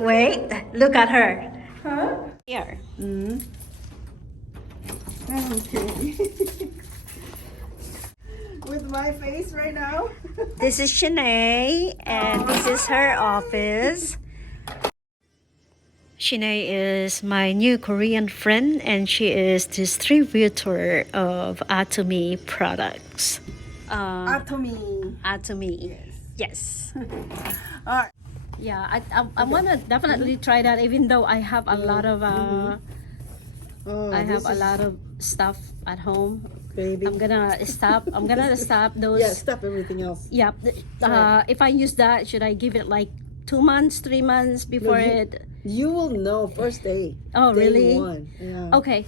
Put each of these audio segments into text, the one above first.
Wait, look at her. Huh? Here. Mm. Okay. With my face right now. This is Shinea, and this is her office. Shinea is my new Korean friend, and she is distributor of Atomy products. Atomy. Atomy. Yes. Yes. All right. Yeah, I want to definitely try that, even though I have a lot of Oh, I have this a is- lot of stuff at home. Baby. I'm gonna stop those. Yeah, stop everything else. Yeah. If I use that, should I give it like 2 months, 3 months before it? You will know first day. Oh, day really? One. Yeah. Okay.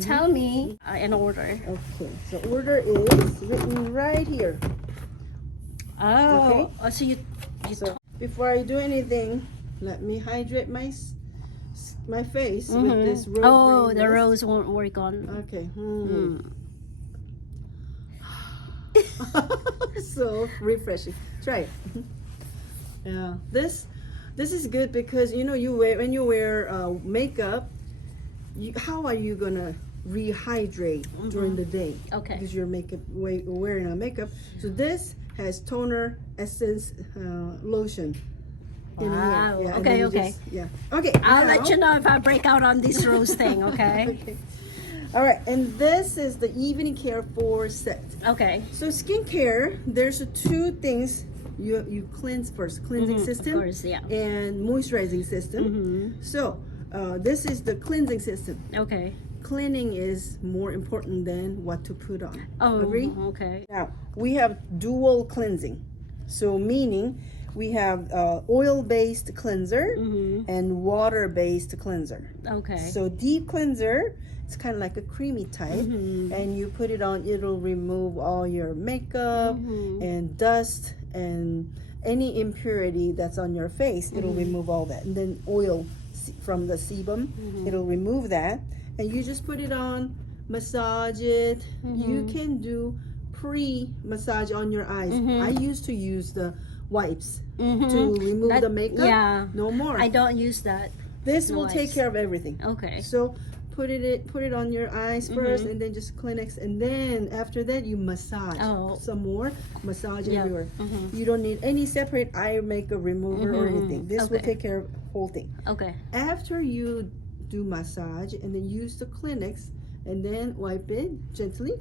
Tell me an order. Okay. So order is written right here. Oh. Okay. So you So before I do anything, let me hydrate my face with this rose. oh, the Rain rose won't work on. Mist. Okay. So refreshing. Try it. Yeah. This is good because when you wear makeup, how are you gonna rehydrate during the day? Okay. Because you're wearing a makeup. So this has toner, essence, lotion. In Wow. here. Yeah, and Okay, then you okay. Okay. I'll now- let you know if I break out on this rose thing, okay? Okay. All right, and this is the evening care 4 set. Okay. So skincare, there's 2 things you cleanse first: cleansing system, Of course, yeah. and moisturizing system. So this is the cleansing system. Okay. Cleaning is more important than what to put on. Oh, Agree? okay. Now we have dual cleansing, so meaning we have oil-based cleanser and water-based cleanser. Okay. So deep cleanser, it's kind of like a creamy type, and you put it on, it'll remove all your makeup and dust and any impurity that's on your face. It'll remove all that, and then oil from the sebum, it'll remove that, and you just put it on, massage it. You can do pre-massage on your eyes. I used to use the wipes to remove the makeup. Yeah. No more. I don't use that. This No will take wipes. care of everything. Okay. So put it on your eyes first, and then just Kleenex, and then after that you massage some more. Massage everywhere. You don't need any separate eye makeup remover or anything. This will Okay. take care of the whole thing. Okay. After you do massage, and then use the Kleenex, and then wipe it gently.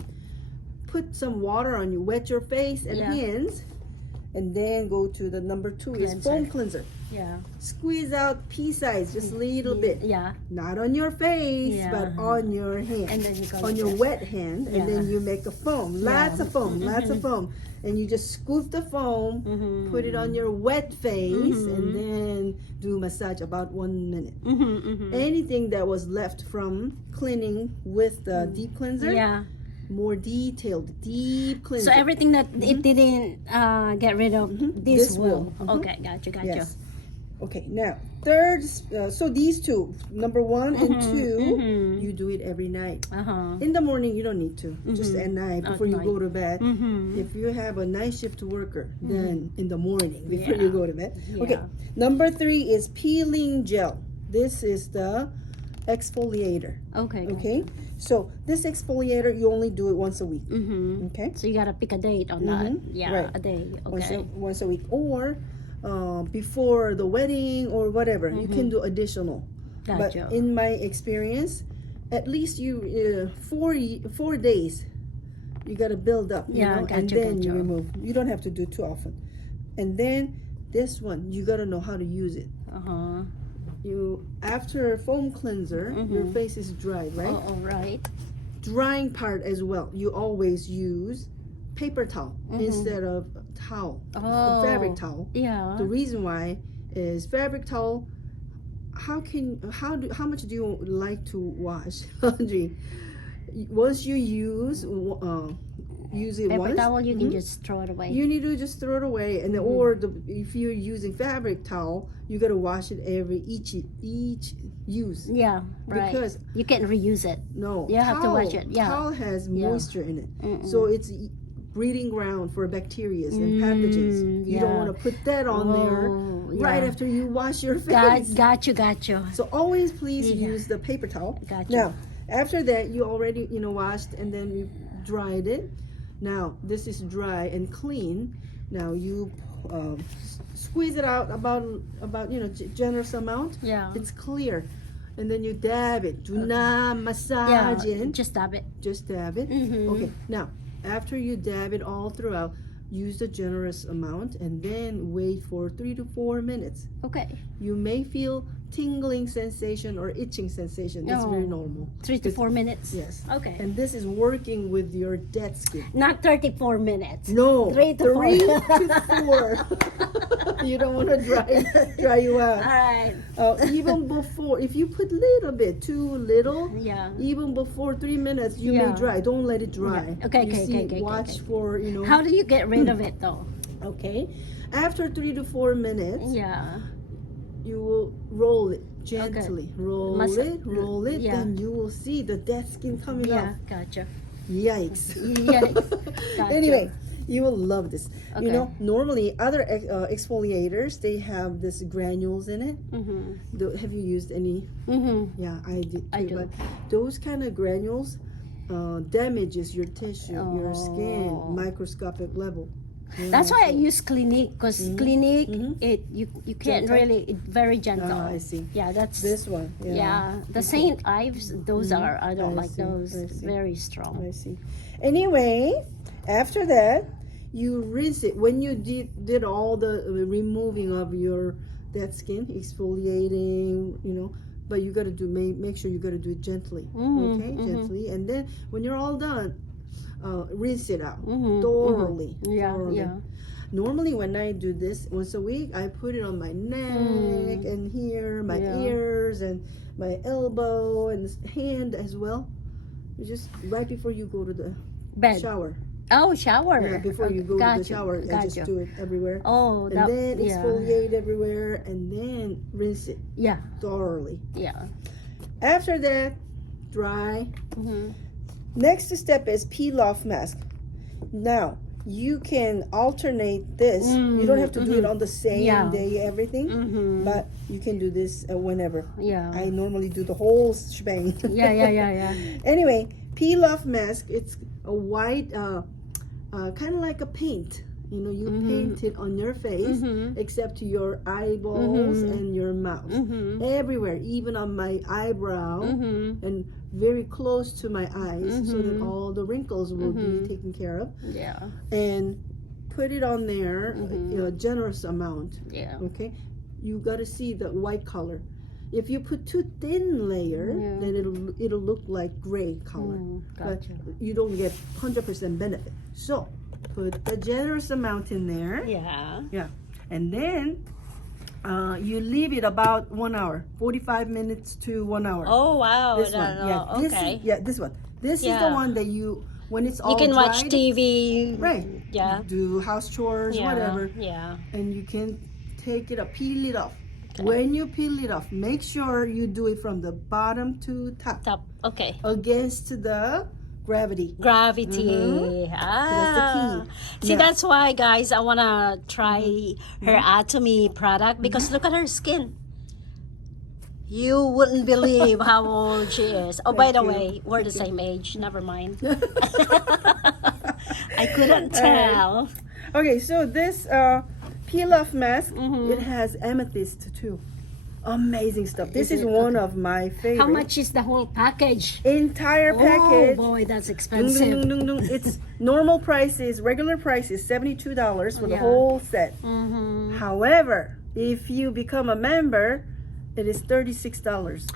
Put some water on you. Wet your face and hands, and then go to the number 2 is foam cleanser. Yeah. Squeeze out pea size, just a little bit. Yeah. Not on your face, but on your hand. And then you go on like your this. wet hand, and then you make a foam. Lots of foam, lots of foam. And you just scoop the foam, put it on your wet face, and then do massage about 1 minute. Anything that was left from cleaning with the deep cleanser, Yeah. more detailed, deep cleanser. So everything that it didn't get rid of, this will. will. Okay, gotcha. Yes. Okay, now third, so these 2, number 1 and 2, you do it every night. In the morning, you don't need to. Just at night before you go to bed. If you have a night shift worker, then in the morning before you go to bed. Okay, number 3 is peeling gel. This is the exfoliator. Okay. Okay, so this exfoliator, you only do it once a week. Okay, So you gotta pick a date on that. Yeah, Right. a day. Okay. once a week, or before the wedding or whatever, you can do additional. Gotcha. But in my experience, at least you 4 days, you gotta build up, you know, and then you remove. You don't have to do too often. And then this one, you gotta know how to use it. You after foam cleanser, your face is dry, right? Oh, all right. Drying part as well. You always use paper towel instead of towel, fabric towel. Yeah. The reason why is fabric towel. How much do you like to wash laundry? Once you use it Paper once, towel, you can just throw it away. you need to just throw it away, and then, or if you're using fabric towel, you gotta wash it each use. Yeah, right. Because you can't reuse it. No, You have to wash it, yeah. Towel has moisture in it, so it's breeding ground for bacteria and pathogens. You don't want to put that on there right Yeah. after you wash your face. Got you. So always please Yeah. use the paper towel. Got you. Now, after that, you already washed and then you dried it. Now this is dry and clean. Now you squeeze it out about generous amount. Yeah. It's clear, and then you dab it. Do not massage it. Just dab it. Just dab it. Okay. Now after you dab it all throughout, use the generous amount and then wait for 3 to 4 minutes. Okay. You may feel tingling sensation or itching sensation. That's very normal. 3 to 4 minutes. Yes. Okay. And this is working with your dead skin. Not 34 minutes. No. 3 to 4. 3 to 4. You don't want to dry you out. All right. Even before, if you put little bit, too little, Yeah. even before 3 minutes, you may dry. Don't let it dry. Yeah. Okay, You okay, see, okay, watch for, How do you get rid of it though? Okay. After 3 to 4 minutes, Yeah. you will roll it gently. Roll it, Yeah. then you will see the dead skin coming Yeah. off. Gotcha. Yikes. Gotcha. Anyway, you will love this. Okay. You know, normally other exfoliators, they have this granules in it. Have you used any? Yeah, I did too. I do. But those kind of granules damages your tissue, your skin, microscopic level. That's why I use Clinique, because Clinique, you can't Gentle? really, very gentle. I see. Yeah, that's This one. yeah. The Saint Ives, those are, I don't I like see, those. I see. Very strong. I see. Anyway, after that, you rinse it. When you did all the removing of your dead skin, exfoliating, but you got to make sure you got to do it gently. Okay, gently. And then when you're all done, rinse it out thoroughly. Yeah, thoroughly. yeah. Normally, when I do this once a week, I put it on my neck and here, my ears and my elbow and hand as well. You just right before you go to the Bed. shower. Oh, shower. Yeah, before you go to the shower, I just Gotcha. do it everywhere. Oh, And then exfoliate everywhere and then rinse it Yeah, thoroughly. yeah. After that, dry. Next step is peel off mask. Now, you can alternate this. You don't have to do it on the same day, everything, but you can do this whenever. Yeah. I normally do the whole shebang. Yeah. Anyway, peel off mask. It's a white, kind of like a paint. You paint it on your face, except to your eyeballs and your mouth. Everywhere, even on my eyebrow, and very close to my eyes, so that all the wrinkles will be taken care of. Yeah. And put it on there, a generous amount. Yeah. Okay, you got to see the white color. If you put too thin layer, then it'll look like gray color, but you don't get 100% benefit. So put the generous amount in there. Yeah. And then you leave it about 1 hour, 45 minutes to 1 hour. Oh, wow. This one, this one. This is the one that when it's all You can watch dried, TV. right? Yeah. Do house chores, whatever, Yeah. and you can take it up, peel it off. When you peel it off, make sure you do it from the bottom to top, Okay. against the gravity. Gravity. That's the key. See, Now- that's why, guys, I want to try her Atomy product because look at her skin. You wouldn't believe how old she is. Oh, by the way, we're the same age. Never mind. I couldn't tell. Okay, so this peel off mask, it has amethyst too. Amazing stuff. This is one of my favorite. How much is the whole package? Entire package. Oh boy, that's Dung, expensive. dung, dung, dung. It's normal price is regular price is $72 for the whole set. However, if you become a member, it is $36.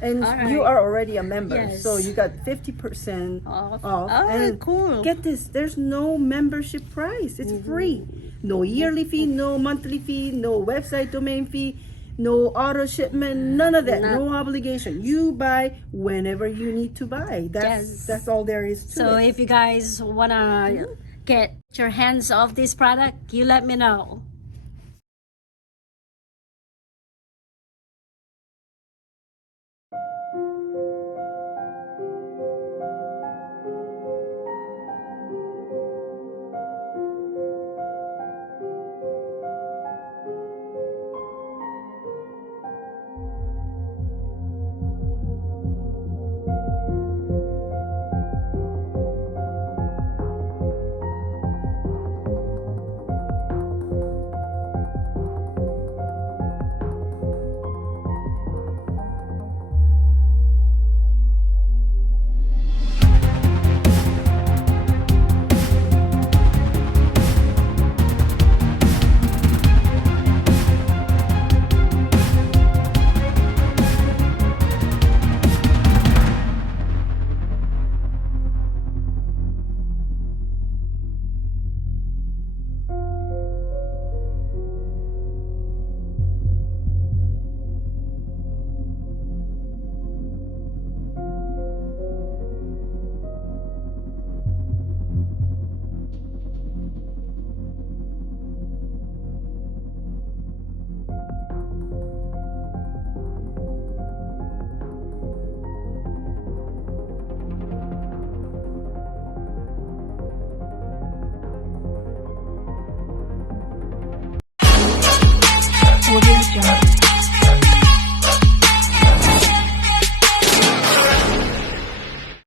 And you are already a member, so you got 50% off. Oh, And cool. get this, there's no membership price. It's free. No yearly fee, no monthly fee, no website domain fee, no auto shipment, none of that. No obligation. You buy whenever you need to buy. That's all there is to So it. if you guys want to get your hands off this product, you let me know. Audio Jungle.